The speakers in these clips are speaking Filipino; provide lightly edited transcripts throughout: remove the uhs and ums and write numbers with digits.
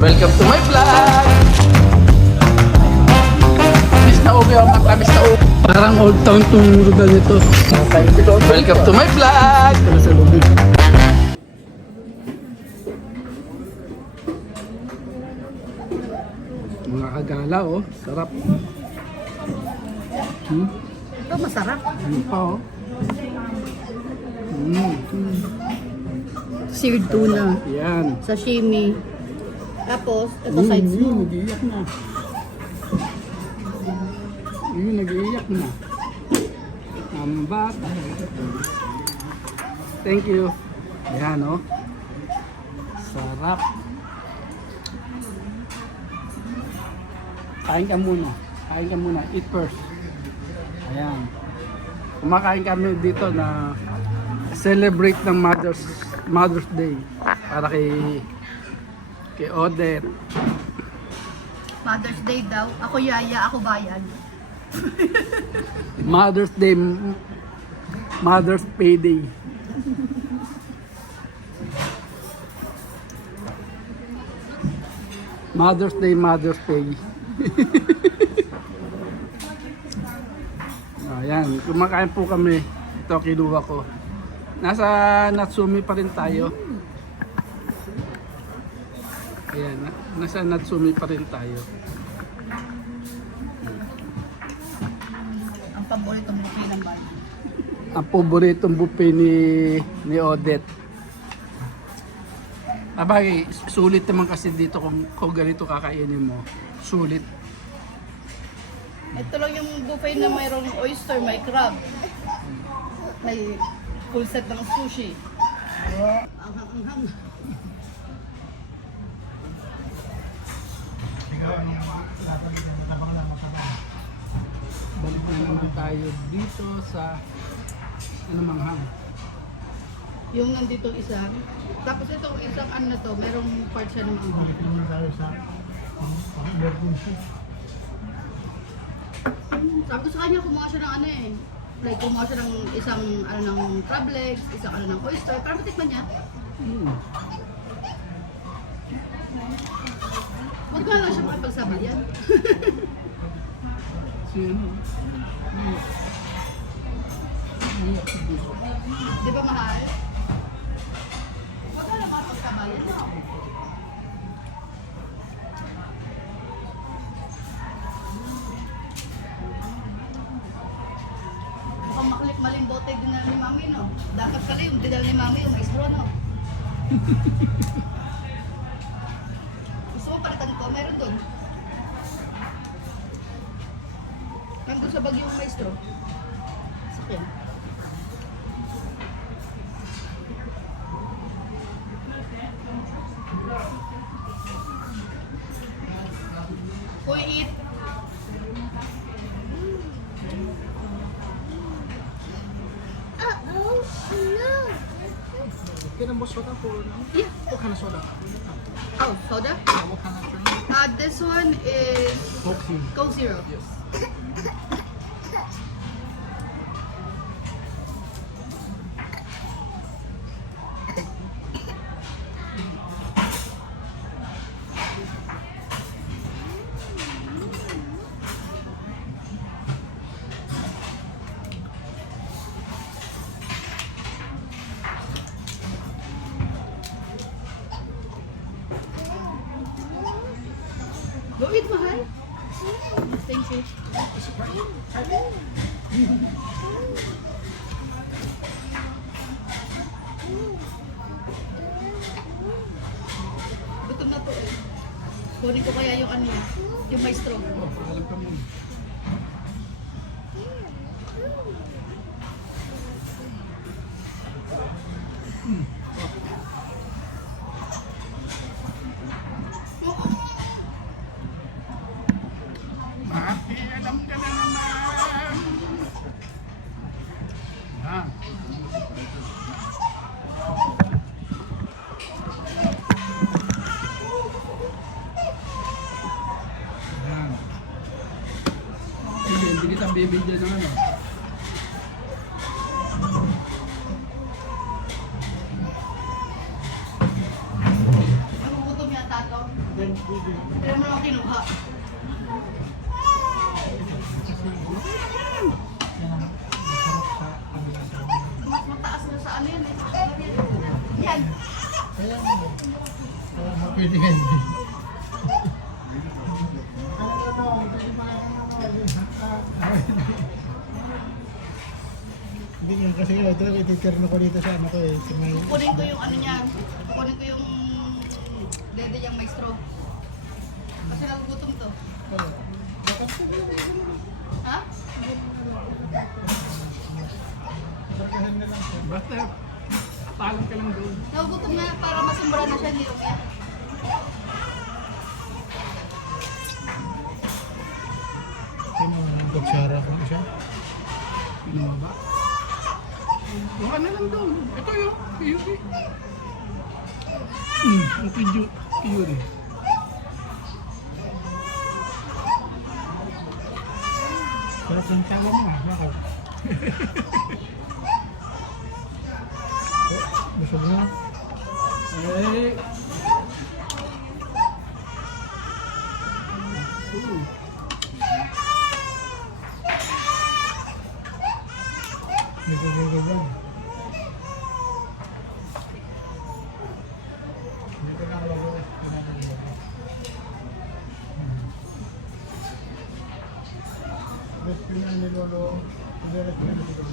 Welcome to my vlog! Miss na ubi ang mata, miss na ubi. Parang old town tong lugar nito. Welcome to my vlog! Sa lubid. Mga kagala oh, sarap. Ito masarap. Ano pa oh? Seared tuna, Yan. sashimi. Tapos, ito sides mo. Nag-iiyak na. Nag-iiyak na. Ang bata. Thank you. Ayan oh. Sarap. Kain ka muna. Kain ka muna. Eat first. Ayan. Kumakain kami dito na celebrate ng Mother's Day para kay Odette. Mother's Day daw. Ako yaya, ako bayan. Mother's Day, Mother's Payday. Mother's Day, Mother's Pay. Ayan, kumakain po kami. Ito kinuha ko. Nasa Natsumi pa rin tayo. Ayan, nasa Natsumi pa rin tayo. Ang paborito mo naman. Ang paboritong buffet ni Odette. Abay, sulit naman kasi dito kung ganito kakainin mo. Sulit. Ito lang yung buffet na mayroong oyster, may crab. May full set ng sushi. Anghang-anghang. Balik na naman tayo dito sa ano manghang. Yung nandito isa. Tapos itong isang ano na to, merong part siya ng anghang. Balik naman tayo sa emergency. Sabi ko sa kanya, kumuha siya ng ano eh. Like, kumuha siya ng isang ano ng crab legs, isang ano ng oyster, para matikman niya. Huwag nga lang siya makipagsabayan. Sino? Di ba mahal? Huwag nga lang makipagsabayan. Mukhang makulit bote din na ni Mami, no? Dapat pala yung dinala ni Mami, yung maestro, no? Gusto mo palitan ko? Meron doon. Nandun sa Baguio yung maestro. Sakyan. Kuy, eat. Kailan mo soda po? Yeah. What kind of soda? Oh, soda? What kind of drink? This one is Coke. Coke Zero. Yes. Go eat, mahal. Thank you. Gutom na to eh. Kunin ko kaya yung ano, yung maestro. Alam ka mo. Alam ka na naman. Yan. Yan. Hindi kita bibigyan ng ano. Pero mo ako kinuha. Mas mataas na sa ano yun eh. Yan. Kaya mapili ka hindi. Hindi nga kasi ito, ititirno ko dito sa ano ko eh. Si May... Kukunin ko yung ano niyan. Kukunin ko yung dede yung maestro. Kasi nagugutom to. Ha? Barkahan na lang. Basta, talang ka lang doon. Nagugutom na para masumbra na siya, hindi umiyak. Sino ang kutsara ko siya? Ano ba? Baka na lang doon. Ito yun. Yuri. Ang Yuri. Sarap ng tawa mo ah. Bakit? Busog na. Eh. Dito dito ba? Dito lang ako. Dito pinang nilolo. Dito pinang nilolo.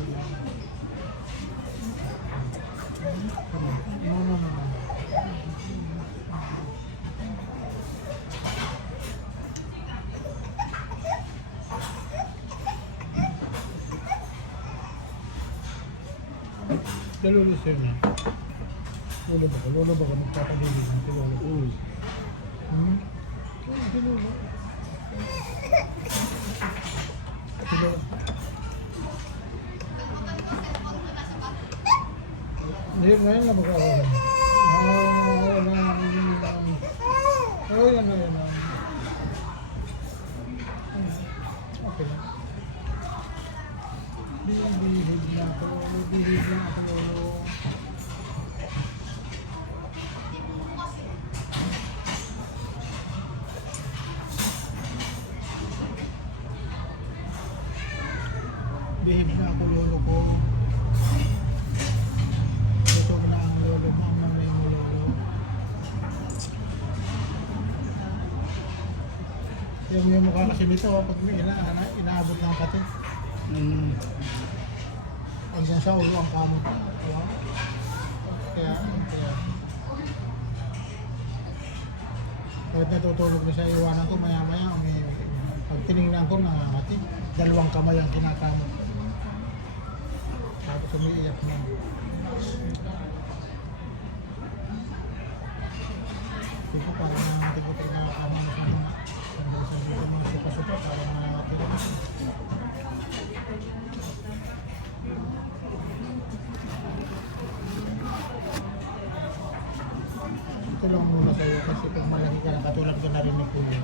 No. Lolo sir na. Lolo ba ka magpapagigil ng si Lolo? Uy. Si Lolo. Si Lolo. Hindi, ngayon lang magkakaroon. Yan. Okay lang. Bilib lang ako. Bilib na ako, lolo ko. Gusto ko na ang lolo mo, ang mamay mo, lolo. Yung mukha kasi nito, pag may inaabot ng kate. Hanggang sa ulo ang kamot. Kaya kahit natutulog na siya, iwanan ko maya-maya. Pag tinignan ko, nangangati. 2 kamay ang kinakamot. Tapos umiiyak na. Ito parang hindi ko pinakakamot na siya. Mga suka-suka, parang nangangati na. Ito lang muna sa'yo kasi kung malaki ka na katulad ka na rin ni Kuya.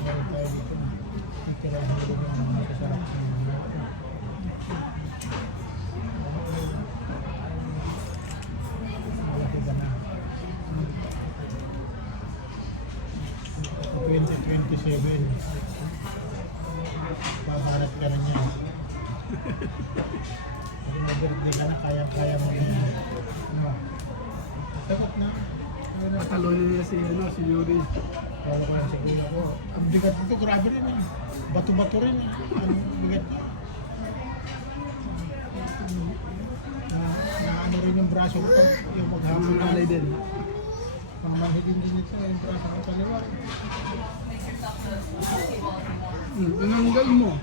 Meron tayo dito na. Itirahan mo rin ang mga kasarap sa mga. Malaki ka na. 2027. Paharap ka na niya. Kung mag-birthday ka na, kaya-kaya mo na yan. Ano? Takot na. Talonin niya si Yuri. Kala ko yan sa kuya ko. Ang bigat nito, grabe rin eh. Bato-bato rin eh. Ang bigat niya. Na ano rin yung braso ko. Yung maghapon na. Alay din. Mamahigin din ito yung braso ko kaliwa. Tinanggal mo.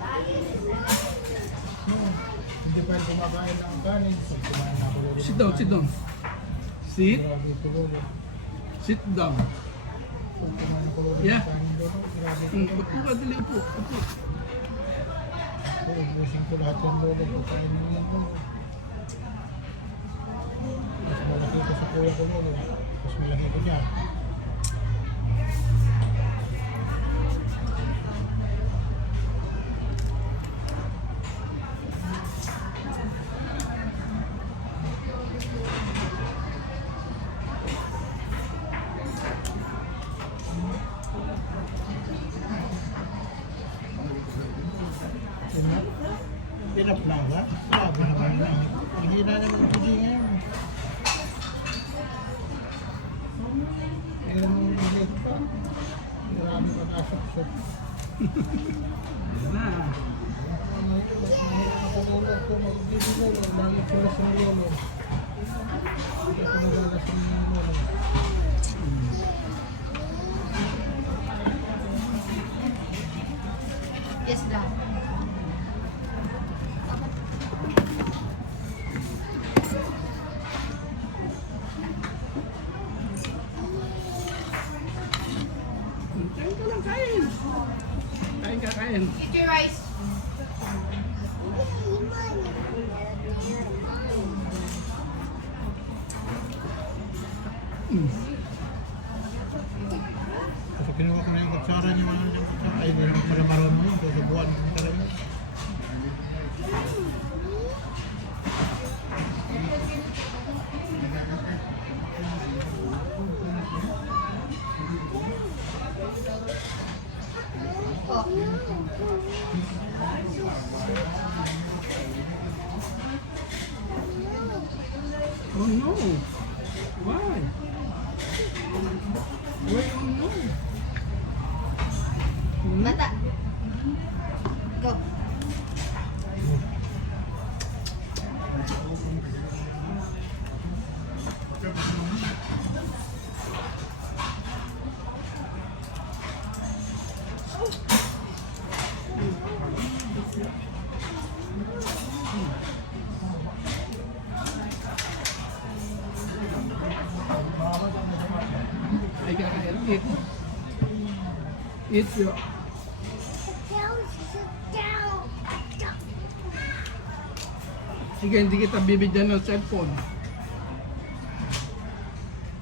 No. Hindi pa kumakain ng kanin. Pag kumain na ako ulit. Sit down. Sit. Grabe ito ulit. Sit down. Pag kumain ako ulit Yeah. ng kanin dito. Grabe ito. Upo ka, dali upo. Ubusin ko lahat yung lolo ko. Kain mo yan po. Mas malaki ko sa kuya ko lolo. Mas malaki ko niya. Mahirap lang ha? Grabe naman na. Ang hina naman yung hindi ngayon. Kailan mo yung bilit pa? Marami pa nasapsap. Ayan na. Mahirap ako ulit ko magbibigay. Lagi ko na sa lolo. Hindi ako nagalas ng lolo. Yes, Dad. Kain ka lang, kain. Kain ka, kain. Eat your rice. Kasi kinuha ko na yung kutsara niya mga ng kutsara. Ay, meron para marunong yun. Kasi buwan ko talaga. Oh no. Why? Why oh no? Bata. Go. Ay ka, kain. Eat. Eat your... Sige, hindi kita bibigyan ng cellphone.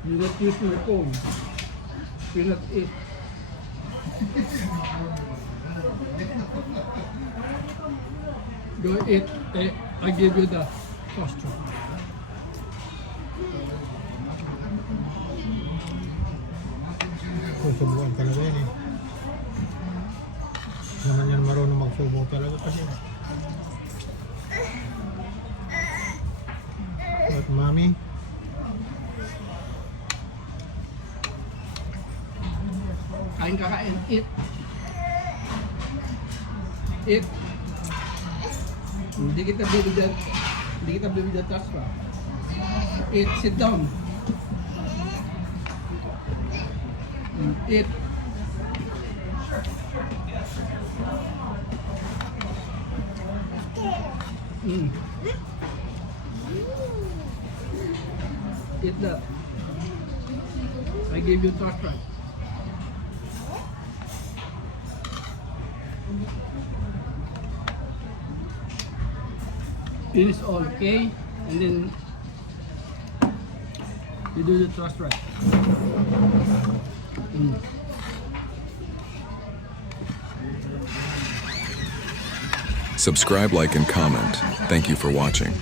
You not use my phone. You not eat. Go eat. I give you the pasta. Susubukan talaga yan eh. Naman yan marunong magsubok talaga kasi. At mami. Kain ka, kain. Eat. Eat. Hindi kita bibigyan. Hindi kita bibigyan pasta. Eat. Sit down. Eat. Eat that. I gave you that right. Finish all, okay? And then you do the trust right. Subscribe, like, and comment. Thank you for watching.